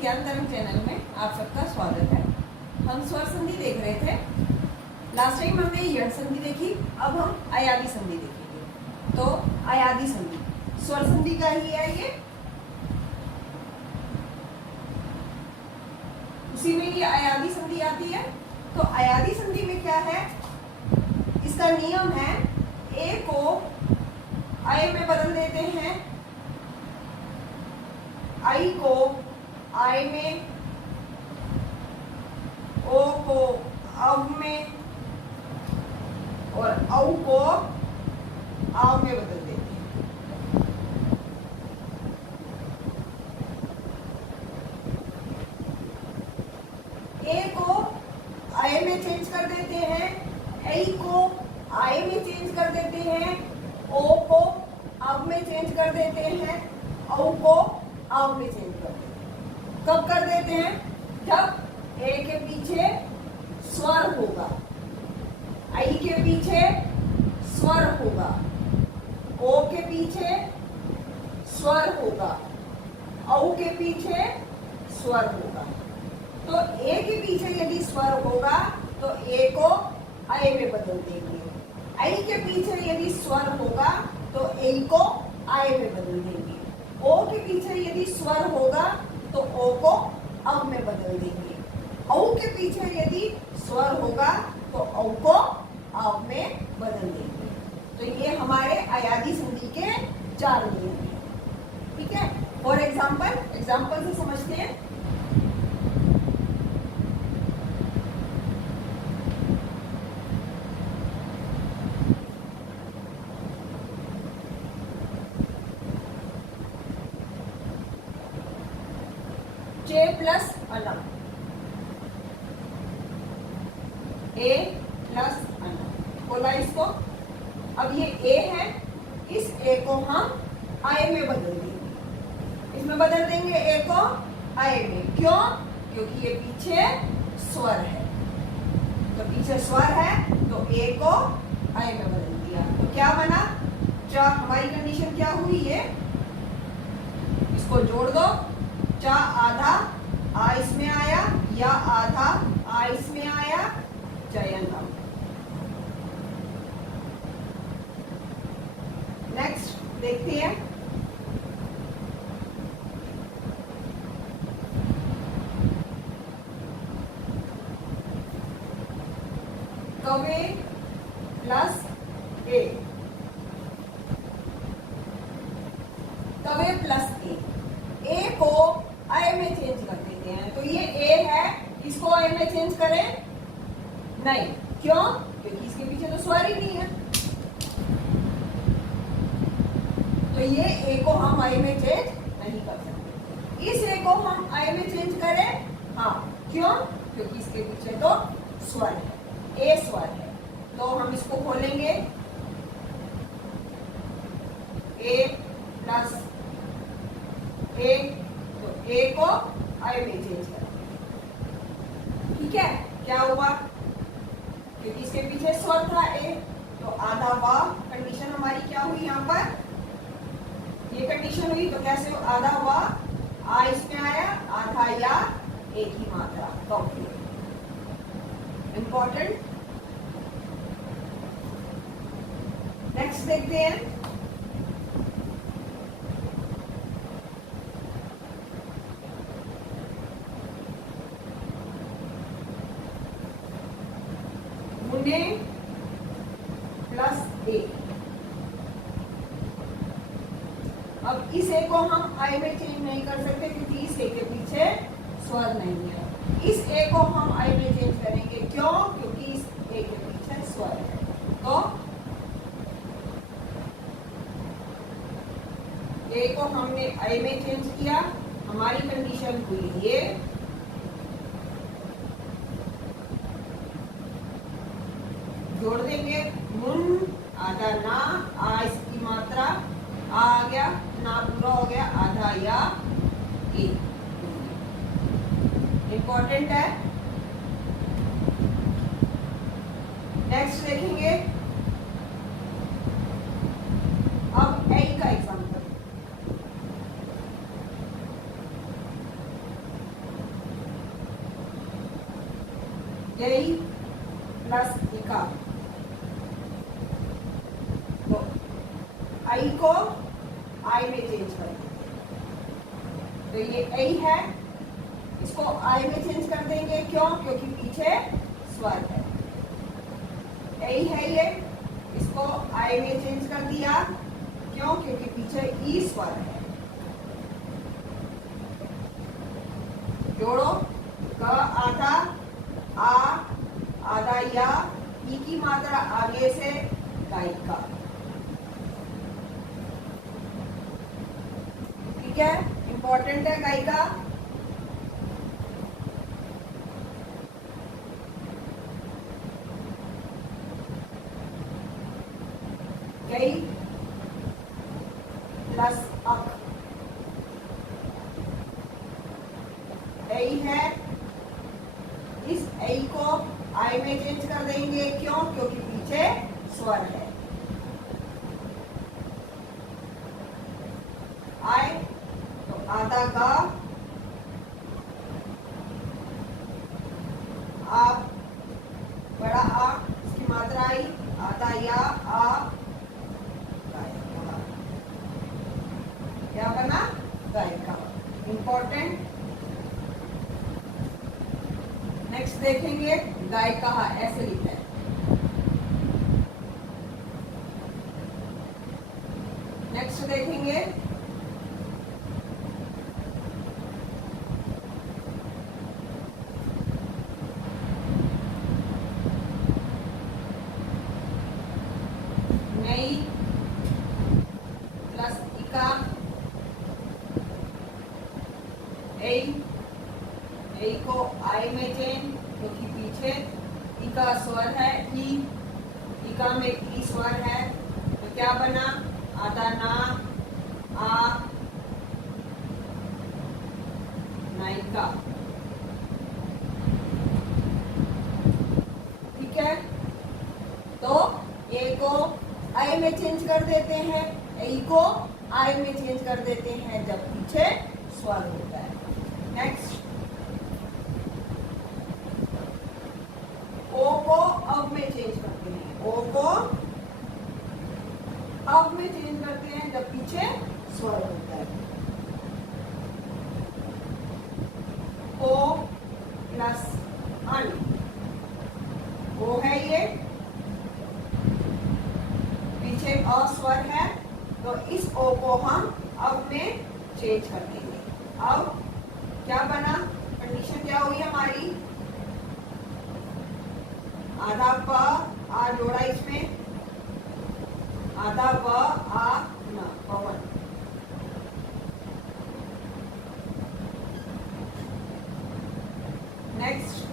ज्ञान तरंग चैनल में आप सबका स्वागत है। हम स्वर संधि देख रहे थे। लास्ट टाइम हमने यण संधि देखी, अब हम अयादी संधि देखेंगे। तो अयादी संधि स्वर संधि का ही है, ये उसी में ये अयादी संधि आती है। तो अयादी संधि में क्या है, इसका नियम है ए को आय में बदल देते हैं, आई को आय में, ओ को अव में और औ को आव में बदल देते हैं। ए को आय में चेंज कर देते हैं, ऐ को आय में चेंज कर देते हैं, ओ को अव में चेंज कर देते हैं, औ को आव में चेंज कर देते हैं। कब कर देते हैं? जब ए के पीछे स्वर होगा, आई के पीछे स्वर होगा, ओ के पीछे स्वर होगा, औ के पीछे स्वर होगा। तो ए के पीछे यदि स्वर होगा तो ए को आय में बदल देंगे, आई के पीछे यदि स्वर होगा तो ए को आय में बदल देंगे, ओ के पीछे यदि स्वर होगा तो ओ को अव में बदल देंगे, औ के पीछे यदि स्वर होगा तो औ को आव में बदल देंगे। तो ये हमारे अयादी संधि के 4 नियम हैं। ठीक है, फॉर एग्जाम्पल से समझते हैं। चे प्लस अनम, ए प्लस अनम बोला इसको। अब ये ए है, इस ए को हम आय में बदल देंगे, इसमें बदल देंगे ए को आय में। क्यों? क्योंकि ये पीछे स्वर है, तो पीछे स्वर है तो ए को आय में बदल दिया। तो क्या बना? चा, हमारी कंडीशन क्या हुई? ये इसको जोड़ दो, चा आधा आ इसमें आया या आधा आ इसमें आया, चयन हम। नेक्स्ट देखते हैं। कवे प्लस ए, कवे प्लस ए को आय में चेंज कर देते हैं। तो ये ए है, इसको आय में चेंज करें नहीं। क्यों? क्योंकि इसके पीछे तो स्वर ही नहीं है। तो ये ए को हम आय में चेंज नहीं कर सकते। इस ए को हम आय में चेंज करें, हाँ। क्यों? क्योंकि इसके पीछे तो स्वर है, ए स्वर है। तो हम इसको खोलेंगे, ए प्लस ए, तो ए को आय में चेंज करेंगे। ठीक है, क्या हुआ? क्योंकि इसके पीछे स्वर था ए, तो आधा वा कंडीशन हमारी क्या हुई? यहाँ पर ये कंडीशन हुई। तो कैसे? आधा वा आ इसमें आया, आधा या एक ही मात्रा। तो इंपॉर्टेंट। नेक्स्ट देखते हैं। मुने प्लस ए। अब इस ए को हम आय में चेंज नहीं कर सकते क्योंकि इस ए के पीछे स्वर नहीं है। इस ए को हम आय में चेंज करेंगे। क्यों? क्योंकि इस ए के पीछे स्वर है। तो ए को हमने आय में चेंज किया, हमारी कंडीशन हुई ये। जोड़ देंगे, मुन आधा ना, आ इसकी मात्रा आ गया, ना पूरा हो गया, आधा या ए। इंपॉर्टेंट है। नेक्स्ट देखेंगे। अब ए का एग्जांपल। आई को आई में चेंज कर देंगे। तो ये आई है, इसको आई में चेंज कर देंगे। क्यों? क्योंकि पीछे स्वर है। आई है ये, इसको आई में चेंज कर दिया। क्यों? क्योंकि पीछे ई स्वर है। जोड़ो, क आधा, आ आधा, या ई की मात्रा आगे से गायिका। ठीक है, इंपॉर्टेंट है गायिका। गई प्लस अक, ऐ है, इस ऐ को आई में चेंज कर देंगे। क्यों? क्योंकि पीछे स्वर है। आए तो आधा गा, आ बड़ा आ, इसकी मात्रा आई, आधा या, आ क्या बना? गायिका। इंपॉर्टेंट। नेक्स्ट देखेंगे, गायिका ऐसे लिखा है। नेक्स्ट देखेंगे, नई प्लस इका, ए को आई में चेंज, क्योंकि पीछे ई का स्वर है। ई का में ई स्वर है, तो क्या बना? आधा ना, आ नायिका। ठीक है, तो ए को आई में चेंज कर देते हैं, ए को आई में चेंज कर देते हैं जब पीछे स्वर होता है। नेक्स्ट, ओ को अब में चेंज करते हैं। ओ को अब में चेंज करते हैं जब पीछे स्वर होता है। ओ प्लस अन, ओ है ये, पीछे अ स्वर है, तो इस ओ को हम अब में चेंज कर देंगे। अब क्या बना? कंडीशन क्या हुई हमारी? आधा प, आ जोड़ा इसमें, आधा व, आ न, पवन। नेक्स्ट,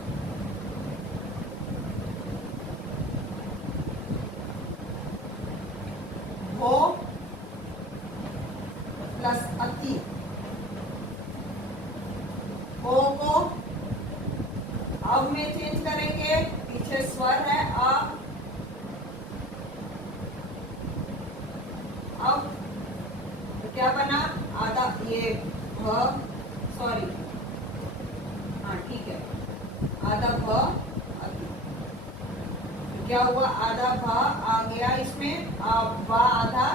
वो प्लस अति, ओ को अब में चेंज करेंगे, पीछे स्वर है अ। अब तो क्या बना? आधा ये भ, सॉरी, हाँ ठीक है, आधा भ अति। तो क्या हुआ? आधा भ आ गया इसमें, व आधा,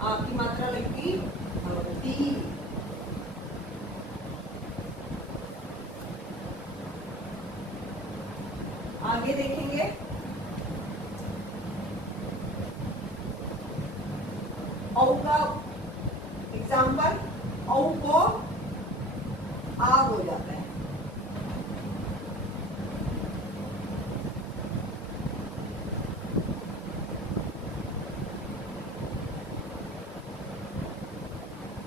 आ की मात्रा लगती भवती। आगे देखेंगे, औ का एग्जाम्पल, औ को आ हो जाता है।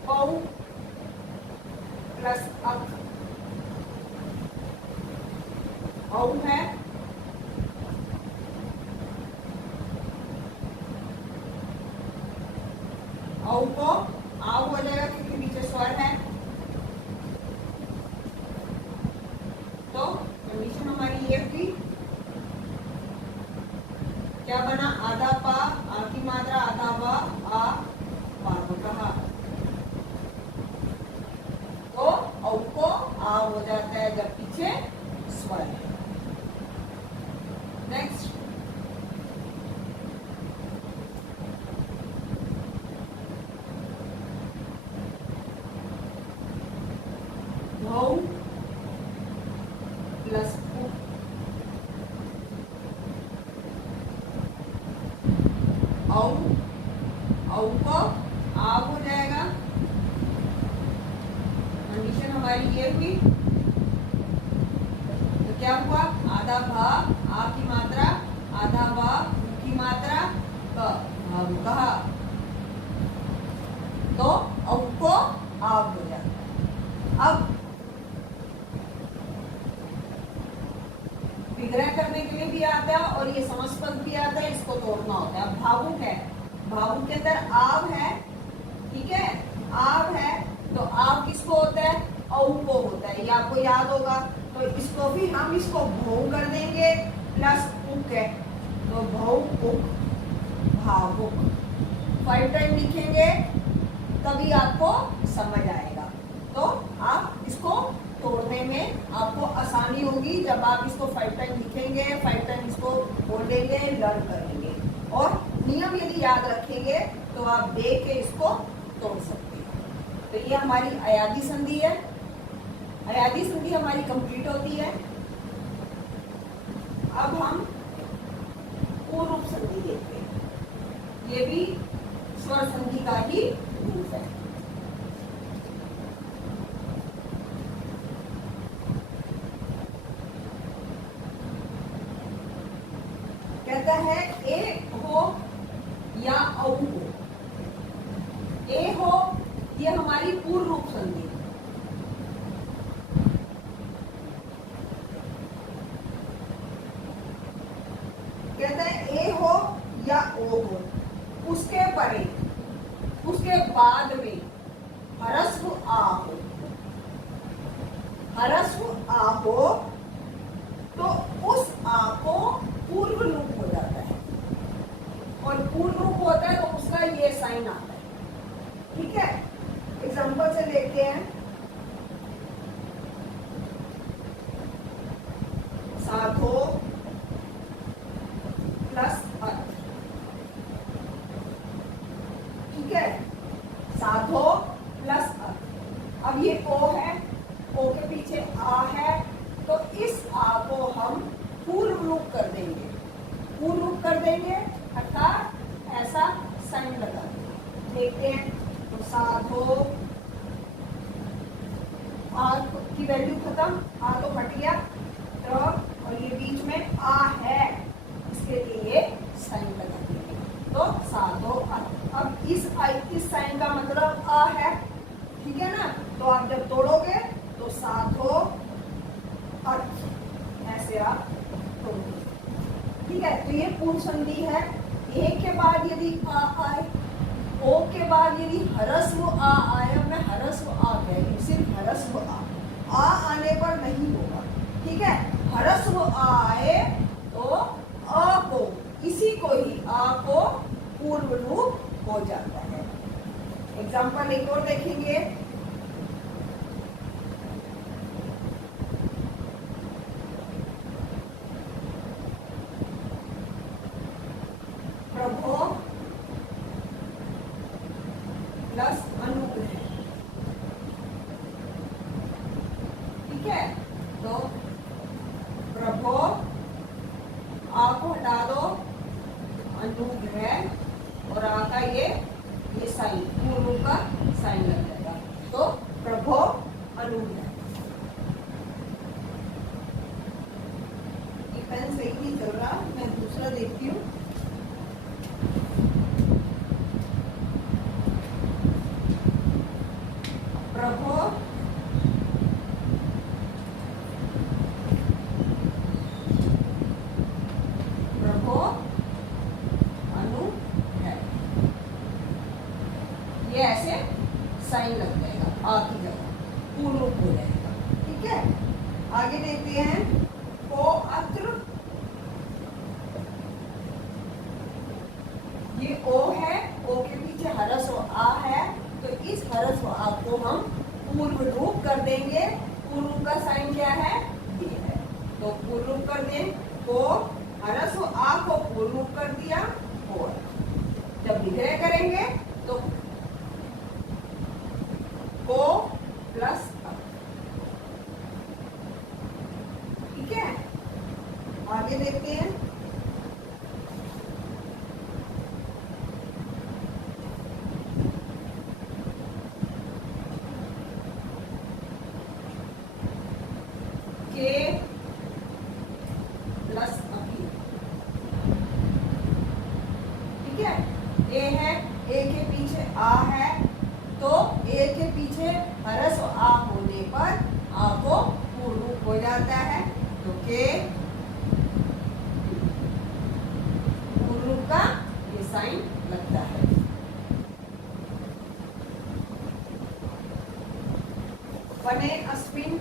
औ प्लस अक, औ है, औ को आ हो जाएगा क्योंकि नीचे स्वर है। तो कंडीशन हमारी ये थी, क्या बना? आधा पा, आ की मात्रा आधा व, आ पार्व कहा। तो औ को आ हो जाता है जब पीछे स्वर है। नेक्स्ट, औ को आव हो जाएगा। कंडीशन हमारी ये हुई, तो क्या हुआ, आधा भा आ की मात्रा, आधा वा की मात्रा क भाव कहा, तो औ को आव हो जाता है। अब विग्रह करने के लिए भी आता है और ये समस्पद भी आता है, इसको तोड़ना होता है। भावुक है, भावुक के अंदर आव है, ठीक है, आव है, तो आव किसको होता है, औ को होता है, ये आपको याद होगा। तो इसको भी हम इसको भौ कर देंगे प्लस उक है, तो भौ उक भावुक 5 टाइम लिखेंगे तभी आपको समझ आएगा। तो आप इसको तोड़ने में आपको आसानी होगी जब आप इसको 5 टाइम लिखेंगे, 5 टाइम इसको बोलेंगे, लर्न करेंगे और नियम यदि याद रखेंगे तो आप देख के इसको तोड़ सकते हैं। तो ये हमारी अयादी संधि है। अयादी संधि हमारी कंप्लीट होती है। अब हम पूर्व संधि देखते हैं। ये भी स्वर संधि का ही रूप है। कहता है ए हो या औ हो। ए हो ये हमारी पूर्व रूप संधि, कहता है ए हो या ओ हो, उसके परे, उसके बाद में ह्रस्व आ हो, ह्रस्व आ हो तो उस आ को पूर्व रूप हो जाता है और पूर्व रूप होता है तो उसका ये साइन आता है, ठीक है। एग्जांपल से लेते हैं, साधो प्लस अर्थ, ठीक है, साधो प्लस अर्थ। अब ये ओ है, ओ के पीछे आ है, तो इस आ को हम पूर्व रूप कर देंगे, पूर्व रूप कर देंगे अर्थात ऐसा साइन लगा देंगे। देखते हैं, तो साधो, आ की वैल्यू खत्म, आ तो हट गया, तो और ये बीच में आ है, इसके लिए साइन लगा देंगे, तो साधो अर्थ। अब इस साइन का मतलब आ है, ठीक है ना, तो आप जब तोड़ोगे तो साधो अर्थ ऐसे आप तोड़ोगे, ठीक है। तो ये पूर्व संधि है। ए के बाद यदि आ आए, ओ के बाद यदि ह्रस्व आ आए, मैं ह्रस्व आ कह रही हूँ, सिर्फ ह्रस्व आ आने पर नहीं होगा, ठीक है। ह्रस्व आ आए तो आ को, इसी को ही आ को पूर्व रूप हो जाता है। एग्जाम्पल एक और देखेंगे, प्रभो प्लस अनुग्रह, ठीक है। तो प्रभो आ को हटा दो, अनुग्रह और आ का ये साइन, पूर्व का साइन लग जाएगा, तो प्रभो अनुग्रह। ये पेन सही नहीं चल रहा, मैं दूसरा देखती हूँ। प्रभो प्रभो अनुग्रह, ये ऐसे साइन लग जाएगा, आ की जगह पूर्व हो जाएगा, ठीक है। आगे देखते हैं, को अत्र, ये ओ है, ओ के पीछे ह्रस्व आ है, तो इस ह्रस्व आ को हम पूर्व रूप कर देंगे। पूर्व रूप का साइन क्या है, ये है, तो पूर्व रूप कर दें, को ह्रस्व आ को पूर्व रूप कर दिया, और जब विग्रह करेंगे तो को प्लस अ, ठीक है। आगे देखते हैं, आ है, तो ए के पीछे ह्रस्व आ होने पर आ को पूर्ण रूप हो जाता है, तो के पूर्ण रूप का ये साइन लगता है। बने अस्मिन,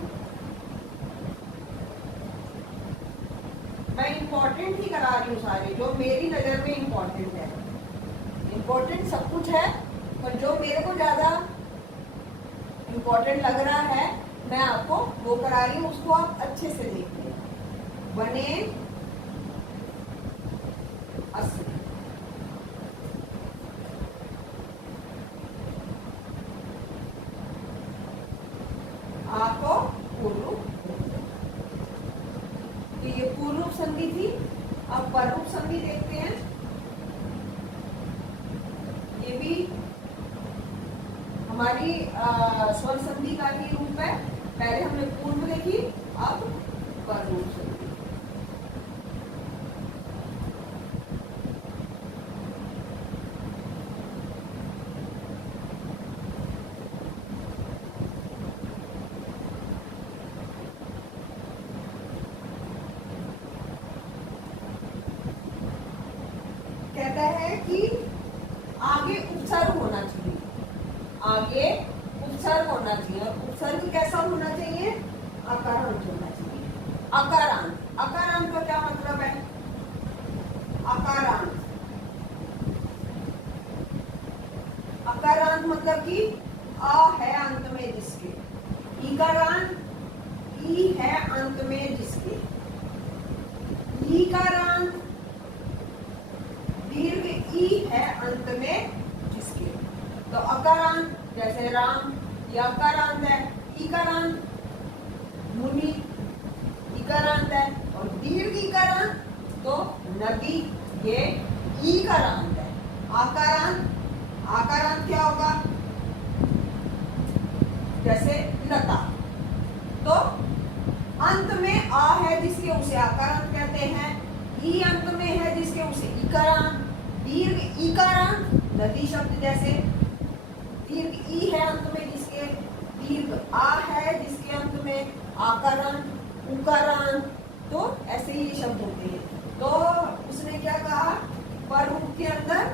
मैं इंपॉर्टेंट ही करा रही हूँ सारे, जो मेरी नजर में इंपॉर्टेंट है। इंपॉर्टेंट सब कुछ है, पर जो मेरे को ज्यादा इंपॉर्टेंट लग रहा है मैं आपको वो करा रही हूँ, उसको आप अच्छे से देख लें। बने अस्मिन, आ को पूर्ण रूप, तो ये पूर्ण रूप संधि थी। अब पररूप संधि देखते हैं। ये भी हमारी स्वर संधि का ही रूप है। पहले हमने पूर्व देखी, अब पररूप संधि। कहता है कि आगे उपसर्ग होना चाहिए, आगे उपसर्ग होना चाहिए। और उपसर्ग कैसा होना चाहिए? अकारांत होना चाहिए। अकारांत, अकारांत का क्या मतलब है? अकारांत, अकारांत मतलब कि आ है अंत में जिसके, इकारांत ई है अंत में जिसके, ईकारांत दीर्घ ई है अंत में जिसके। तो अकारांत जैसे राम, ये अकारांत है। इकारांत मुनि, इकारांत है। और दीर्घ इकारांत तो नदी, ये ईकारांत है। आकारांत, आकारांत क्या होगा? जैसे लता, तो अंत में आ है जिसके उसे आकारांत कहते हैं, ई अंत में है जिसके उसे इकारांत, दीर्घ इकारांत नदी शब्द जैसे, दीर्घ ई है अंत में जिसके, दीर्घ आ है जिसके अंत में आकारांत, उकारांत, तो ऐसे ही ये शब्द होते हैं। तो उसने क्या कहा? पररूप के अंदर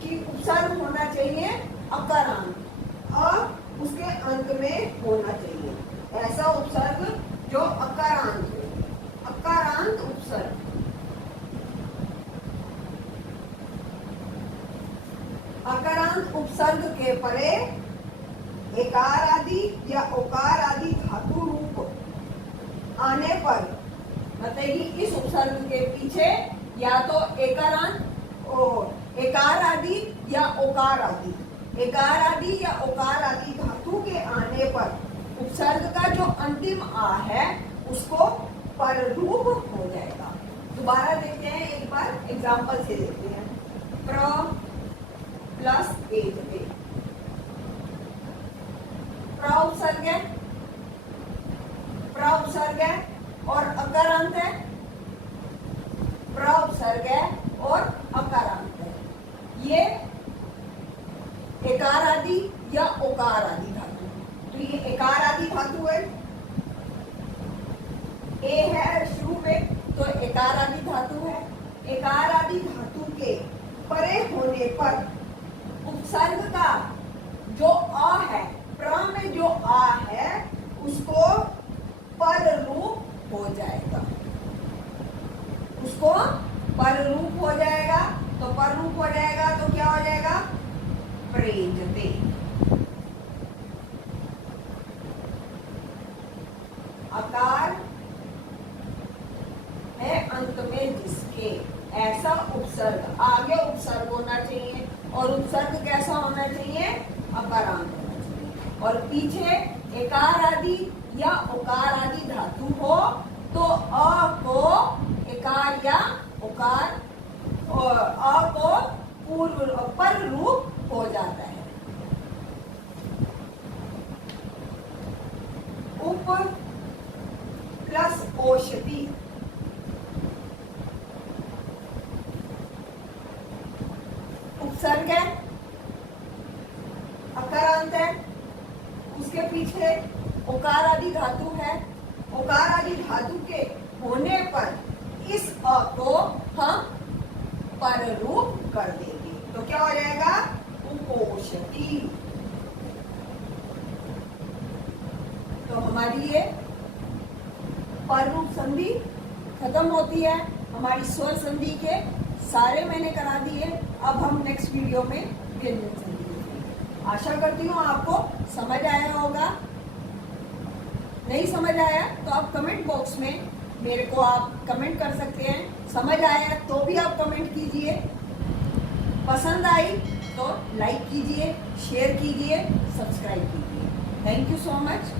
कि उपसर्ग होना चाहिए अकारांत और उसके अंत में होना चाहिए ऐसा उपसर्ग जो अकारांत हो, अकारांत उपसर्ग। अकारांत उपसर्ग के परे एकार आदि या ओकार आदि धातु रूप आने पर, मतलब कि इस उपसर्ग के पीछे या तो एकारांत और एकार आदि या ओकार आदि, एकार आदि या ओकार आदि धातु के आने पर उपसर्ग का जो अंतिम आ है उसको पररूप हो जाएगा। दोबारा देखते हैं, एक बार एग्जाम्पल से देखते हैं। प्र प्लस एजते, प्र उपसर्ग है, प्र उपसर्ग है और अकारांत है, प्र उपसर्ग है और अकारांत है। ये एकार आदि या ओकार आदि धातु, तो ये एकार आदि धातु है, ए है शुरू में तो एकार आदि धातु है। एकार आदि धातु के परे होने पर उपसर्ग का जो आ है, प्र में जो आ है उसको पररूप हो जाएगा, उसको पररूप हो जाएगा। तो पररूप हो जाएगा तो क्या हो जाएगा? प्रेजते। आकार है अंत में जिसके, ऐसा उपसर्ग, आगे उपसर्ग होना चाहिए और उपसर्ग कैसा होना चाहिए? अकारांत होना चाहिए। और पीछे एकार आदि या ओकार आदि धातु हो तो अ को एकार या ओकार और अ को पूर्व पर रूप हो जाता है। उप प्लस औषधि, उपसर्ग है, अकारांत है, उसके पीछे ओकार आदि धातु है। ओकार आदि धातु के होने पर इस अ को हम पररूप कर देंगे, तो क्या हो जाएगा? उपोषती। तो हमारी ये पररूप संधि खत्म होती है। हमारी स्वर संधि के सारे मैंने करा दिए। अब हम नेक्स्ट वीडियो में व्यंजन संधि देखेंगे। आशा करती हूँ आपको समझ आया होगा। नहीं समझ आया तो आप कमेंट बॉक्स में मेरे को आप कमेंट कर सकते हैं। समझ आया तो भी आप कमेंट कीजिए। पसंद आई तो लाइक कीजिए, शेयर कीजिए, सब्सक्राइब कीजिए। Thank you so much.